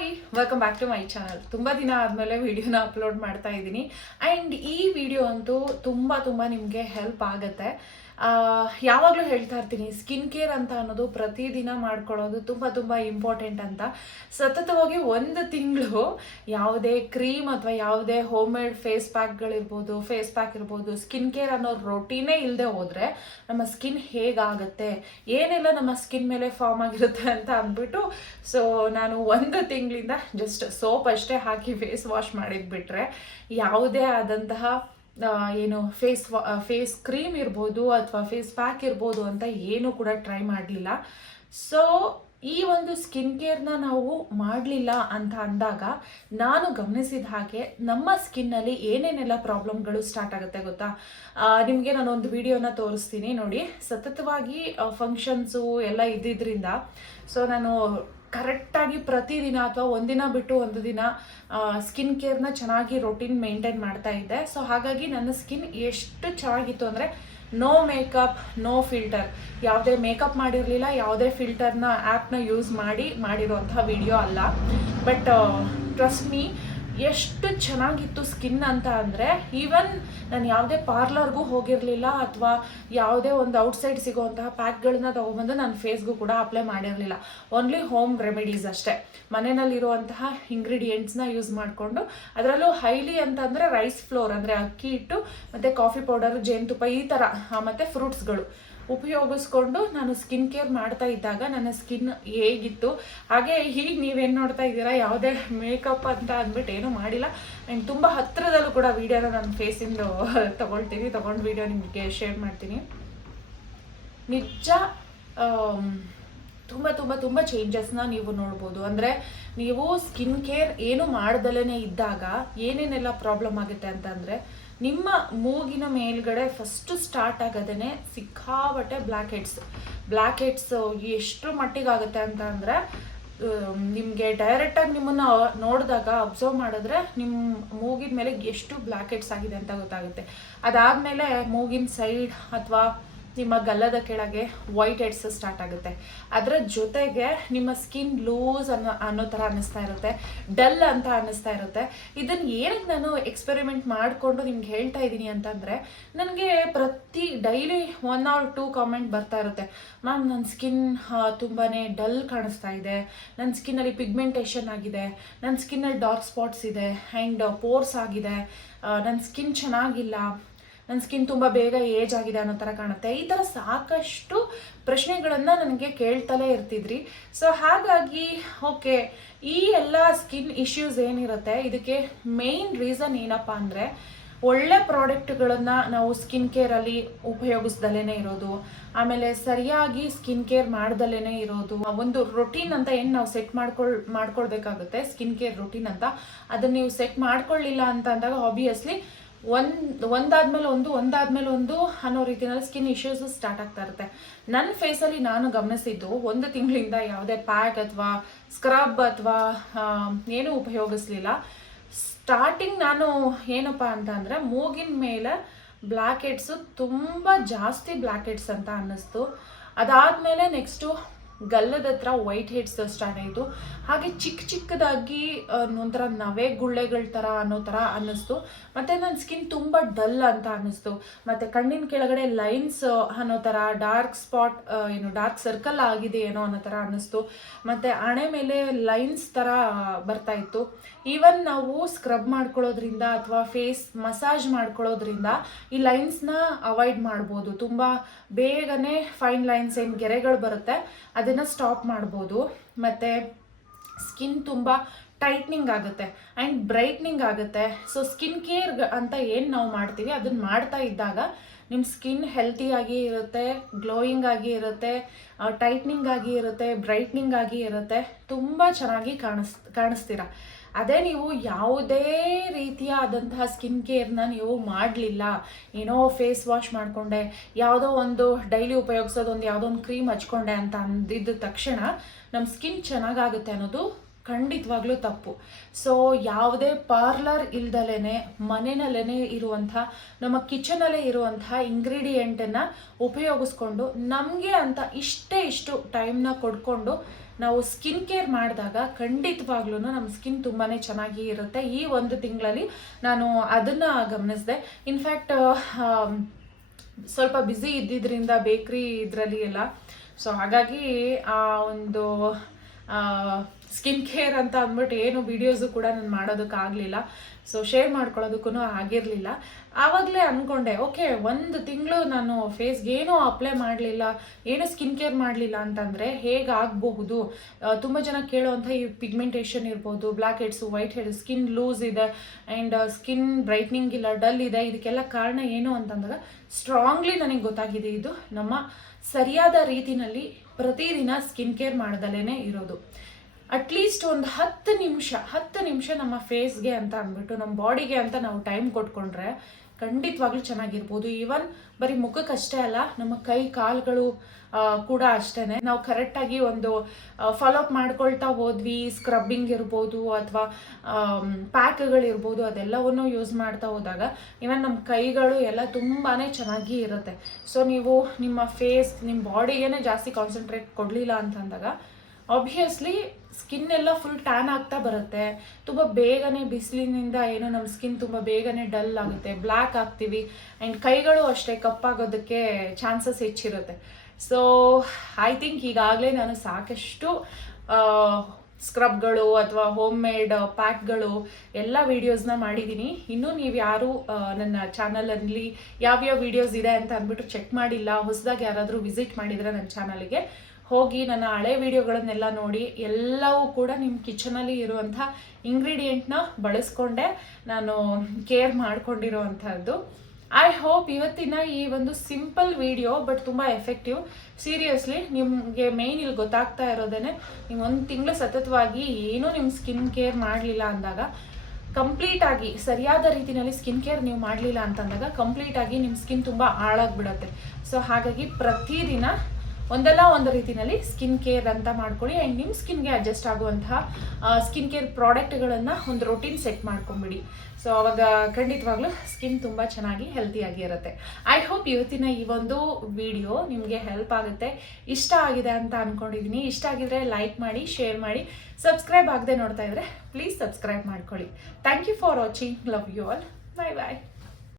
Hi welcome back to my channel ತುಂಬ ದಿನ ಆದಮೇಲೆ ವಿಡಿಯೋನ ಅಪ್ಲೋಡ್ ಮಾಡ್ತಾ ಇದ್ದೀನಿ. ಆ್ಯಂಡ್ ಈ ವಿಡಿಯೋ ಅಂತೂ ತುಂಬ ತುಂಬ ನಿಮಗೆ ಹೆಲ್ಪ್ ಆಗುತ್ತೆ. ಯಾವಾಗಲೂ ಹೇಳ್ತಾ ಇರ್ತೀನಿ ಸ್ಕಿನ್ ಕೇರ್ ಅಂತ ಅನ್ನೋದು ಪ್ರತಿದಿನ ಮಾಡ್ಕೊಳ್ಳೋದು ತುಂಬ ತುಂಬ ಇಂಪಾರ್ಟೆಂಟ್ ಅಂತ. ಸತತವಾಗಿ ಒಂದು ತಿಂಗಳು ಯಾವುದೇ ಕ್ರೀಮ್ ಅಥವಾ ಯಾವುದೇ ಹೋಮ್ ಮೇಡ್ ಫೇಸ್ ಪ್ಯಾಕ್ಗಳಿರ್ಬೋದು ಫೇಸ್ ಪ್ಯಾಕ್ ಇರ್ಬೋದು ಸ್ಕಿನ್ ಕೇರ್ ಅನ್ನೋ ರೊಟೀನೇ ಇಲ್ಲದೆ ಹೋದರೆ ನಮ್ಮ ಸ್ಕಿನ್ ಹೇಗಾಗುತ್ತೆ? ಏನೆಲ್ಲ ನಮ್ಮ ಸ್ಕಿನ್ ಮೇಲೆ ಫಾರ್ಮ್ ಆಗಿರುತ್ತೆ ಅಂತ ಅಂದ್ಬಿಟ್ಟು ಸೊ ನಾನು ಒಂದು ತಿಂಗಳಿಂದ ಜಸ್ಟ್ ಸೋಪ್ ಅಷ್ಟೇ ಹಾಕಿ ಫೇಸ್ ವಾಶ್ ಮಾಡಿದ್ಬಿಟ್ರೆ, ಯಾವುದೇ ಆದಂತಹ ಏನು ಫೇಸ್ ಫೇಸ್ ಕ್ರೀಮ್ ಇರ್ಬೋದು ಅಥವಾ ಫೇಸ್ ಪ್ಯಾಕ್ ಇರ್ಬೋದು ಅಂತ ಏನು ಕೂಡ ಟ್ರೈ ಮಾಡಲಿಲ್ಲ. ಸೊ ಈ ಒಂದು ಸ್ಕಿನ್ ಕೇರ್ನ ನಾವು ಮಾಡಲಿಲ್ಲ ಅಂತ ಅಂದಾಗ ನಾನು ಗಮನಿಸಿದ ಹಾಗೆ ನಮ್ಮ ಸ್ಕಿನ್ನಲ್ಲಿ ಏನೇನೆಲ್ಲ ಪ್ರಾಬ್ಲಮ್ಗಳು ಸ್ಟಾರ್ಟ್ ಆಗುತ್ತೆ ಗೊತ್ತಾ? ನಿಮಗೆ ನಾನು ಒಂದು ವಿಡಿಯೋನ ತೋರಿಸ್ತೀನಿ ನೋಡಿ. ಸತತವಾಗಿ ಫಂಕ್ಷನ್ಸು ಎಲ್ಲ ಇದ್ದಿದ್ದರಿಂದ ಸೊ ನಾನು ಕರೆಕ್ಟಾಗಿ ಪ್ರತಿದಿನ ಅಥವಾ ಒಂದಿನ ಬಿಟ್ಟು ಒಂದು ದಿನ ಸ್ಕಿನ್ ಕೇರ್ನ ಚೆನ್ನಾಗಿ ರೊಟೀನ್ ಮೇಂಟೈನ್ ಮಾಡ್ತಾ ಇದ್ದೆ. ಸೊ ಹಾಗಾಗಿ ನನ್ನ ಸ್ಕಿನ್ ಎಷ್ಟು ಚೆನ್ನಾಗಿತ್ತು ಅಂದರೆ ನೋ ಮೇಕಪ್ ನೋ ಫಿಲ್ಟರ್ ಯಾವುದೇ ಮೇಕಪ್ ಮಾಡಿರಲಿಲ್ಲ, ಯಾವುದೇ ಫಿಲ್ಟರ್ನ ಆ್ಯಪ್ನ ಯೂಸ್ ಮಾಡಿ ಮಾಡಿರೋಂಥ ವಿಡಿಯೋ ಅಲ್ಲ. ಬಟ್ ಟ್ರಸ್ಟ್ ಮೀ ಎಷ್ಟು ಚೆನ್ನಾಗಿತ್ತು ಸ್ಕಿನ್ ಅಂತ ಅಂದರೆ ಈವನ್ ನಾನು ಯಾವುದೇ ಪಾರ್ಲರ್ಗೂ ಹೋಗಿರಲಿಲ್ಲ ಅಥವಾ ಯಾವುದೇ ಒಂದು ಔಟ್ಸೈಡ್ ಸಿಗೋವಂತಹ ಪ್ಯಾಕ್ಗಳನ್ನ ತೊಗೊಬಂದು ನಾನು ಫೇಸ್ಗೂ ಕೂಡ ಅಪ್ಲೈ ಮಾಡಿರಲಿಲ್ಲ. ಓನ್ಲಿ ಹೋಮ್ ರೆಮಿಡೀಸ್ ಅಷ್ಟೇ. ಮನೆಯಲ್ಲಿರುವಂತಹ ಇಂಗ್ರೀಡಿಯೆಂಟ್ಸ್ನ ಯೂಸ್ ಮಾಡಿಕೊಂಡು, ಅದರಲ್ಲೂ ಹೈಲಿ ಅಂತಂದರೆ ರೈಸ್ ಫ್ಲೋರ್ ಅಂದರೆ ಅಕ್ಕಿ ಹಿಟ್ಟು, ಮತ್ತು ಕಾಫಿ ಪೌಡರು ಜೇನುತುಪ್ಪ ಈ ಥರ ಮತ್ತು ಫ್ರೂಟ್ಸ್ಗಳು ಉಪಯೋಗಿಸ್ಕೊಂಡು ನಾನು ಸ್ಕಿನ್ ಕೇರ್ ಮಾಡ್ತಾ ಇದ್ದಾಗ ನನ್ನ ಸ್ಕಿನ್ ಹೇಗಿತ್ತು? ಹಾಗೆ ಈಗ ನೀವೇನು ನೋಡ್ತಾ ಇದ್ದೀರಾ? ಯಾವುದೇ ಮೇಕಪ್ ಅಂತ ಅಂದ್ಬಿಟ್ಟು ಏನೂ ಮಾಡಿಲ್ಲ. ಆ್ಯಂಡ್ ತುಂಬ ಹತ್ತಿರದಲ್ಲೂ ಕೂಡ ವೀಡಿಯೋನ ನನ್ನ ಫೇಸಿಂದು ತೊಗೊಳ್ತೀನಿ. ತೊಗೊಂಡು ವೀಡಿಯೋ ನಿಮಗೆ ಶೇರ್ ಮಾಡ್ತೀನಿ. ನಿಜ ತುಂಬ ತುಂಬ ತುಂಬ ಚೇಂಜಸ್ನ ನೀವು ನೋಡ್ಬೋದು. ಅಂದರೆ ನೀವು ಸ್ಕಿನ್ ಕೇರ್ ಏನು ಮಾಡ್ದಲೇ ಇದ್ದಾಗ ಏನೇನೆಲ್ಲ ಪ್ರಾಬ್ಲಮ್ ಆಗುತ್ತೆ ಅಂತಂದರೆ ನಿಮ್ಮ ಮೂಗಿನ ಮೇಲ್ಗಡೆ ಫಸ್ಟ್ ಸ್ಟಾರ್ಟ್ ಆಗೋದೇ ಸಿಕ್ಕಾಬಟ್ಟೆ ಬ್ಲ್ಯಾಕ್ ಹೆಡ್ಸ್ ಬ್ಲ್ಯಾಕ್ ಹೆಡ್ಸ್ ಎಷ್ಟು ಮಟ್ಟಿಗೆ ಆಗುತ್ತೆ ಅಂತ ಅಂದರೆ ನಿಮಗೆ ಡೈರೆಕ್ಟಾಗಿ ನಿಮ್ಮನ್ನು ನೋಡಿದಾಗ ಅಬ್ಸರ್ವ್ ಮಾಡಿದ್ರೆ ನಿಮ್ಮ ಮೂಗಿನ ಮೇಲೆ ಎಷ್ಟು ಬ್ಲ್ಯಾಕ್ ಹೆಡ್ಸ್ ಆಗಿದೆ ಅಂತ ಗೊತ್ತಾಗುತ್ತೆ. ಅದಾದಮೇಲೆ ಮೂಗಿನ ಸೈಡ್ ಅಥವಾ ನಿಮ್ಮ ಗಲ್ಲದ ಕೆಳಗೆ ವೈಟ್ ಹೆಡ್ಸ್ ಸ್ಟಾರ್ಟ್ ಆಗುತ್ತೆ. ಅದರ ಜೊತೆಗೆ ನಿಮ್ಮ ಸ್ಕಿನ್ ಲೂಸ್ ಅನ್ನೋ ಅನ್ನೋ ಥರ ಅನ್ನಿಸ್ತಾ ಇರುತ್ತೆ. ಡಲ್ ಅಂತ ಅನ್ನಿಸ್ತಾ ಇರುತ್ತೆ. ಇದನ್ನು ಏನಕ್ಕೆ ನಾನು ಎಕ್ಸ್ಪೆರಿಮೆಂಟ್ ಮಾಡಿಕೊಂಡು ನಿಮ್ಗೆ ಹೇಳ್ತಾ ಇದ್ದೀನಿ ಅಂತಂದರೆ, ನನಗೆ ಪ್ರತಿ daily one or two comment ಬರ್ತಾ ಇರುತ್ತೆ. ಮ್ಯಾಮ್ ನನ್ನ ಸ್ಕಿನ್ ತುಂಬಾ ಡಲ್ ಕಾಣಿಸ್ತಾ ಇದೆ. ನನ್ನ ಸ್ಕಿನ್ನಲ್ಲಿ ಪಿಗ್ಮೆಂಟೇಷನ್ ಆಗಿದೆ. ನನ್ನ ಸ್ಕಿನ್ನಲ್ಲಿ ಡಾರ್ಕ್ ಸ್ಪಾಟ್ಸ್ ಇದೆ. ಆ್ಯಂಡ್ ಪೋರ್ಸ್ ಆಗಿದೆ. ನನ್ನ ಸ್ಕಿನ್ ಚೆನ್ನಾಗಿಲ್ಲ. ನನ್ನ ಸ್ಕಿನ್ ತುಂಬ ಬೇಗ ಏಜ್ ಆಗಿದೆ ಅನ್ನೋ ಥರ ಕಾಣುತ್ತೆ. ಈ ಥರ ಸಾಕಷ್ಟು ಪ್ರಶ್ನೆಗಳನ್ನು ನನಗೆ ಕೇಳ್ತಲೇ ಇರ್ತಿದ್ರಿ. ಸೊ ಹಾಗಾಗಿ ಓಕೆ ಈ ಎಲ್ಲ ಸ್ಕಿನ್ ಇಶ್ಯೂಸ್ ಏನಿರುತ್ತೆ, ಇದಕ್ಕೆ ಮೇಯ್ನ್ ರೀಸನ್ ಏನಪ್ಪ ಅಂದರೆ, ಒಳ್ಳೆ ಪ್ರಾಡಕ್ಟ್ಗಳನ್ನು ನಾವು ಸ್ಕಿನ್ ಕೇರಲ್ಲಿ ಉಪಯೋಗಿಸ್ದಲೇ ಇರೋದು, ಆಮೇಲೆ ಸರಿಯಾಗಿ ಸ್ಕಿನ್ ಕೇರ್ ಮಾಡ್ದಲೇ ಇರೋದು, ಒಂದು ರೊಟೀನ್ ಅಂತ ಏನು ನಾವು ಸೆಟ್ ಮಾಡ್ಕೊಳ್, ಮಾಡ್ಕೊಳ್ಬೇಕಾಗುತ್ತೆ ಸ್ಕಿನ್ ಕೇರ್ ರೊಟೀನ್ ಅಂತ, ಅದನ್ನು ನೀವು ಸೆಟ್ ಮಾಡ್ಕೊಳ್ಳಿಲ್ಲ ಅಂತ ಅಂದಾಗ ಆಬ್ವಿಯಸ್ಲಿ ಒಂದು, ಒಂದಾದ್ಮೇಲೆ ಒಂದು ಒಂದಾದ್ಮೇಲೆ ಒಂದು ಅನ್ನೋ ರೀತಿಯಲ್ಲಿ ಸ್ಕಿನ್ ಇಶ್ಯೂಸ್ ಸ್ಟಾರ್ಟ್ ಆಗ್ತಾ ಇರುತ್ತೆ. ನನ್ನ ಫೇಸಲ್ಲಿ ನಾನು ಗಮನಿಸಿದ್ದು ಒಂದು ತಿಂಗಳಿಂದ ಯಾವುದೇ ಪ್ಯಾಕ್ ಅಥವಾ ಸ್ಕ್ರಬ್ ಅಥವಾ ಏನೂ ಉಪಯೋಗಿಸ್ಲಿಲ್ಲ. ಸ್ಟಾರ್ಟಿಂಗ್ ನಾನು ಏನಪ್ಪ ಅಂತ ಅಂದರೆ ಮೂಗಿನ ಮೇಲೆ ಬ್ಲ್ಯಾಕ್ ಹೆಡ್ಸು ತುಂಬ ಜಾಸ್ತಿ ಬ್ಲ್ಯಾಕ್ ಅಂತ ಅನ್ನಿಸ್ತು. ಅದಾದಮೇಲೆ ನೆಕ್ಸ್ಟು ಗಲ್ಲದ ಹತ್ರ ವೈಟ್ ಹೆಡ್ಸ್ ಸ್ಟಾರ್ಟ್ ಆಯಿತು ಹಾಗೆ ಚಿಕ್ಕ ಚಿಕ್ಕದಾಗಿ ಒಂಥರ ನವೆ ಗುಳ್ಳೆಗಳ ಥರ ಅನ್ನೋ ಥರ ಅನ್ನಿಸ್ತು. ಮತ್ತು ನನ್ನ ಸ್ಕಿನ್ ತುಂಬ ಡಲ್ ಅಂತ ಅನ್ನಿಸ್ತು. ಮತ್ತು ಕಣ್ಣಿನ ಕೆಳಗಡೆ ಲೈನ್ಸ್ ಅನ್ನೋ ಥರ ಡಾರ್ಕ್ ಸ್ಪಾಟ್ ಏನು ಡಾರ್ಕ್ ಸರ್ಕಲ್ ಆಗಿದೆ ಏನೋ ಅನ್ನೋ ಥರ ಅನ್ನಿಸ್ತು. ಮತ್ತು ಹಣೆ ಮೇಲೆ ಲೈನ್ಸ್ ಥರ ಬರ್ತಾ ಇತ್ತು. ಈವನ್ ನಾವು ಸ್ಕ್ರಬ್ ಮಾಡ್ಕೊಳ್ಳೋದ್ರಿಂದ ಅಥವಾ ಫೇಸ್ ಮಸಾಜ್ ಮಾಡ್ಕೊಳ್ಳೋದ್ರಿಂದ ಈ ಲೈನ್ಸ್ನ ಅವಾಯ್ಡ್ ಮಾಡ್ಬೋದು. ತುಂಬ ಬೇಗನೆ ಫೈನ್ ಲೈನ್ಸ್ ಏನು ಗೆರೆಗಳು ಬರುತ್ತೆ ಅದನ್ನು ಸ್ಟಾಪ್ ಮಾಡ್ಬೋದು. ಮತ್ತು ಸ್ಕಿನ್ ತುಂಬ ಟೈಟ್ನಿಂಗ್ ಆಗುತ್ತೆ ಆ್ಯಂಡ್ ಬ್ರೈಟ್ನಿಂಗ್ ಆಗುತ್ತೆ. ಸೊ ಸ್ಕಿನ್ ಕೇರ್ ಅಂತ ಏನು ನಾವು ಮಾಡ್ತೀವಿ ಅದನ್ನು ಮಾಡ್ತಾ ಇದ್ದಾಗ ನಿಮ್ಮ ಸ್ಕಿನ್ ಹೆಲ್ತಿಯಾಗಿ ಇರುತ್ತೆ ಗ್ಲೋಯಿಂಗ್ ಆಗಿ ಇರುತ್ತೆ ಟೈಟ್ನಿಂಗ್ ಆಗಿ ಇರುತ್ತೆ ಬ್ರೈಟ್ನಿಂಗ್ ಆಗಿ ಇರುತ್ತೆ, ತುಂಬ ಚೆನ್ನಾಗಿ ಕಾಣಿಸ್, ಕಾಣಿಸ್ತೀರ? ಅದೇ ನೀವು ಯಾವುದೇ ರೀತಿಯಾದಂತಹ ಸ್ಕಿನ್ ಕೇರ್ನ ನೀವು ಮಾಡಲಿಲ್ಲ. ಏನೋ ಫೇಸ್ ವಾಶ್ ಮಾಡಿಕೊಂಡೆ, ಯಾವುದೋ ಒಂದು ಡೈಲಿ ಉಪಯೋಗಿಸೋದು ಒಂದು ಯಾವುದೋ ಒಂದು ಕ್ರೀಮ್ ಹಚ್ಕೊಂಡೆ ಅಂತ ಅಂದಿದ್ದ ತಕ್ಷಣ ನಮ್ಮ ಸ್ಕಿನ್ ಚೆನ್ನಾಗಾಗುತ್ತೆ ಅನ್ನೋದು ಖಂಡಿತವಾಗ್ಲೂ ತಪ್ಪು. ಸೊ ಯಾವುದೇ ಪಾರ್ಲರ್ ಇಲ್ದಲೇ ಮನೆಯಲ್ಲೇ ಇರುವಂಥ, ನಮ್ಮ ಕಿಚನಲ್ಲೇ ಇರುವಂಥ ಇಂಗ್ರೀಡಿಯೆಂಟನ್ನು ಉಪಯೋಗಿಸ್ಕೊಂಡು, ನಮಗೆ ಅಂತ ಇಷ್ಟೇ ಇಷ್ಟು ಟೈಮ್ನ ಕೊಡ್ಕೊಂಡು ನಾವು ಸ್ಕಿನ್ ಕೇರ್ ಮಾಡಿದಾಗ ಖಂಡಿತವಾಗ್ಲೂ ನಮ್ಮ ಸ್ಕಿನ್ ತುಂಬಾ ಚೆನ್ನಾಗಿ ಇರುತ್ತೆ. ಈ ಒಂದು ತಿಂಗಳಲ್ಲಿ ನಾನು ಅದನ್ನು ಗಮನಿಸಿದೆ. ಇನ್ಫ್ಯಾಕ್ಟ್ ಸ್ವಲ್ಪ ಬ್ಯುಸಿ ಇದ್ದಿದ್ದರಿಂದ ಬೇಕ್ರಿ ಇದರಲ್ಲಿ ಎಲ್ಲ. ಸೊ ಹಾಗಾಗಿ ಆ ಒಂದು ಸ್ಕಿನ್ ಕೇರ್ ಅಂತ ಅಂದ್ಬಿಟ್ಟು ಏನು ವಿಡಿಯೋಸು ಕೂಡ ನಾನು ಮಾಡೋದಕ್ಕಾಗಲಿಲ್ಲ ಸೊ ಶೇರ್ ಮಾಡ್ಕೊಳ್ಳೋದಕ್ಕೂ ಆಗಿರಲಿಲ್ಲ. ಆವಾಗಲೇ ಅಂದ್ಕೊಂಡೆ ಓಕೆ ಒಂದು ತಿಂಗಳು ನಾನು ಫೇಸ್ಗೆ ಏನೂ ಅಪ್ಲೈ ಮಾಡಲಿಲ್ಲ, ಏನು ಸ್ಕಿನ್ ಕೇರ್ ಮಾಡಲಿಲ್ಲ ಅಂತಂದರೆ ಹೇಗಾಗಬಹುದು? ತುಂಬ ಜನ ಕೇಳುವಂಥ ಈ ಪಿಗ್ಮೆಂಟೇಷನ್ ಇರ್ಬೋದು black heads white head skin loose ಇದೆ ಆ್ಯಂಡ್ ಸ್ಕಿನ್ ಬ್ರೈಟ್ನಿಂಗ್ ಇಲ್ಲ ಡಲ್ ಇದೆ, ಇದಕ್ಕೆಲ್ಲ ಕಾರಣ ಏನು ಅಂತಂದಾಗ ಸ್ಟ್ರಾಂಗ್ಲಿ ನನಗೆ ಗೊತ್ತಾಗಿದೆ ಇದು ನಮ್ಮ ಸರಿಯಾದ ರೀತಿನಲ್ಲಿ ಪ್ರತಿದಿನ ಸ್ಕಿನ್ ಕೇರ್ ಮಾಡ್ದಲೇ ಇರೋದು. ಅಟ್ಲೀಸ್ಟ್ ಒಂದು ಹತ್ತು ನಿಮಿಷ ಹತ್ತು ನಿಮಿಷ ನಮ್ಮ ಫೇಸ್ಗೆ ಅಂತ ಅಂದ್ಬಿಟ್ಟು, ನಮ್ಮ ಬಾಡಿಗೆ ಅಂತ ನಾವು ಟೈಮ್ ಕೊಟ್ಕೊಂಡ್ರೆ ಖಂಡಿತವಾಗ್ಲೂ ಚೆನ್ನಾಗಿರ್ಬೋದು. ಈವನ್ ಬರೀ ಮುಖಕ್ಕಷ್ಟೇ ಅಲ್ಲ, ನಮ್ಮ ಕೈ, ಕಾಲುಗಳು ಕೂಡ ಅಷ್ಟೇ ನಾವು ಕರೆಕ್ಟಾಗಿ ಒಂದು ಫಾಲೋಅಪ್ ಮಾಡ್ಕೊಳ್ತಾ ಹೋದ್ವಿ. ಸ್ಕ್ರಬ್ಬಿಂಗ್ ಇರ್ಬೋದು ಅಥವಾ ಪ್ಯಾಕ್ಗಳಿರ್ಬೋದು ಅದೆಲ್ಲವನ್ನು ಯೂಸ್ ಮಾಡ್ತಾ ಹೋದಾಗ ಇವನ್ ನಮ್ಮ ಕೈಗಳು ಎಲ್ಲ ತುಂಬಾ ಚೆನ್ನಾಗಿ ಇರುತ್ತೆ. ಸೊ ನೀವು ನಿಮ್ಮ ಫೇಸ್ ನಿಮ್ಮ ಬಾಡಿಗೇನೆ ಜಾಸ್ತಿ ಕಾನ್ಸಂಟ್ರೇಟ್ ಕೊಡಲಿಲ್ಲ ಅಂತಂದಾಗ ಆಬ್ವಿಯಸ್ಲಿ ಸ್ಕಿನ್ ಎಲ್ಲ ಫುಲ್ ಟ್ಯಾನ್ ಆಗ್ತಾ ಬರುತ್ತೆ. ತುಂಬ ಬೇಗನೆ ಬಿಸಿಲಿನಿಂದ ಏನು ನಮ್ಮ ಸ್ಕಿನ್ ತುಂಬ ಬೇಗನೆ ಡಲ್ ಆಗುತ್ತೆ. ಬ್ಲ್ಯಾಕ್ ಆಗ್ತೀವಿ. ಆ್ಯಂಡ್ ಕೈಗಳು ಅಷ್ಟೇ ಕಪ್ಪಾಗೋದಕ್ಕೆ ಚಾನ್ಸಸ್ ಹೆಚ್ಚಿರುತ್ತೆ. ಸೊ ಐ ಥಿಂಕ್ ಈಗಾಗಲೇ ನಾನು ಸಾಕಷ್ಟು ಸ್ಕ್ರಬ್ಗಳು ಅಥವಾ ಹೋಮ್ ಮೇಡ್ ಪ್ಯಾಕ್ಗಳು ಎಲ್ಲ ವೀಡಿಯೋಸ್ನ ಮಾಡಿದ್ದೀನಿ. ಇನ್ನೂ ನೀವು ಯಾರು ನನ್ನ ಚಾನಲಲ್ಲಿ ಯಾವ್ಯಾವ ವೀಡಿಯೋಸ್ ಇದೆ ಅಂತ ಅಂದ್ಬಿಟ್ಟು ಚೆಕ್ ಮಾಡಿಲ್ಲ. ಹೊಸದಾಗಿ ಯಾರಾದರೂ ವಿಸಿಟ್ ಮಾಡಿದರೆ ನನ್ನ ಚಾನಲ್ಗೆ ಹೋಗಿ ನನ್ನ ಹಳೆ ವಿಡಿಯೋಗಳನ್ನೆಲ್ಲ ನೋಡಿ ಎಲ್ಲವೂ ಕೂಡ ನಿಮ್ಮ ಕಿಚನಲ್ಲಿ ಇರುವಂಥ ಇಂಗ್ರೀಡಿಯೆಂಟ್ನ ಬಳಸ್ಕೊಂಡೆ ನಾನು ಕೇರ್ ಮಾಡ್ಕೊಂಡಿರೋವಂಥದ್ದು. ಐ ಹೋಪ್ ಇವತ್ತಿನ ಈ ಒಂದು ಸಿಂಪಲ್ ವಿಡಿಯೋ ಬಟ್ ತುಂಬ ಎಫೆಕ್ಟಿವ್ ಸೀರಿಯಸ್ಲಿ ನಿಮಗೆ ಮೇಯ್ನ್ ಇಲ್ಲಿ ಗೊತ್ತಾಗ್ತಾ ಇರೋದೇನೆ, ನೀವು ಒಂದು ತಿಂಗಳು ಸತತವಾಗಿ ಏನೂ ನಿಮ್ಮ ಸ್ಕಿನ್ ಕೇರ್ ಮಾಡಲಿಲ್ಲ ಅಂದಾಗ ಕಂಪ್ಲೀಟ್ ಆಗಿ ಸರಿಯಾದ ರೀತಿಯಲ್ಲಿ ಸ್ಕಿನ್ ಕೇರ್ ನೀವು ಮಾಡಲಿಲ್ಲ ಅಂತಂದಾಗ ಕಂಪ್ಲೀಟ್ ಆಗಿ ನಿಮ್ಮ ಸ್ಕಿನ್ ತುಂಬ ಹಾಳಾಗ್ಬಿಡತ್ತೆ. ಸೊ ಹಾಗಾಗಿ ಪ್ರತಿದಿನ ಒಂದಲ್ಲ ಒಂದು ರೀತಿಯಲ್ಲಿ ಸ್ಕಿನ್ ಕೇರ್ ಅಂತ ಮಾಡ್ಕೊಳ್ಳಿ. ಆ್ಯಂಡ್ ನಿಮ್ಮ ಸ್ಕಿನ್ಗೆ ಅಡ್ಜಸ್ಟ್ ಆಗುವಂತಹ ಸ್ಕಿನ್ ಕೇರ್ ಪ್ರಾಡಕ್ಟ್ಗಳನ್ನು ಒಂದು ರೊಟೀನ್ ಸೆಟ್ ಮಾಡ್ಕೊಂಬಿಡಿ. ಸೊ ಅವಾಗ ಖಂಡಿತವಾಗ್ಲೂ ಸ್ಕಿನ್ ತುಂಬ ಚೆನ್ನಾಗಿ ಹೆಲ್ತಿಯಾಗಿ ಇರುತ್ತೆ. ಐ ಹೋಪ್ ಇವತ್ತಿನ ಈ ಒಂದು ವಿಡಿಯೋ ನಿಮಗೆ ಹೆಲ್ಪ್ ಆಗುತ್ತೆ. ಇಷ್ಟ ಆಗಿದೆ ಅಂತ ಅಂದ್ಕೊಂಡಿದ್ದೀನಿ ಇಷ್ಟ ಆಗಿದ್ರೆ ಲೈಕ್ ಮಾಡಿ ಶೇರ್ ಮಾಡಿ. ಸಬ್ಸ್ಕ್ರೈಬ್ ಆಗದೆ ನೋಡ್ತಾ ಇದ್ರೆ ಪ್ಲೀಸ್ ಸಬ್ಸ್ಕ್ರೈಬ್ ಮಾಡ್ಕೊಳ್ಳಿ. Thank you for watching love you all bye bye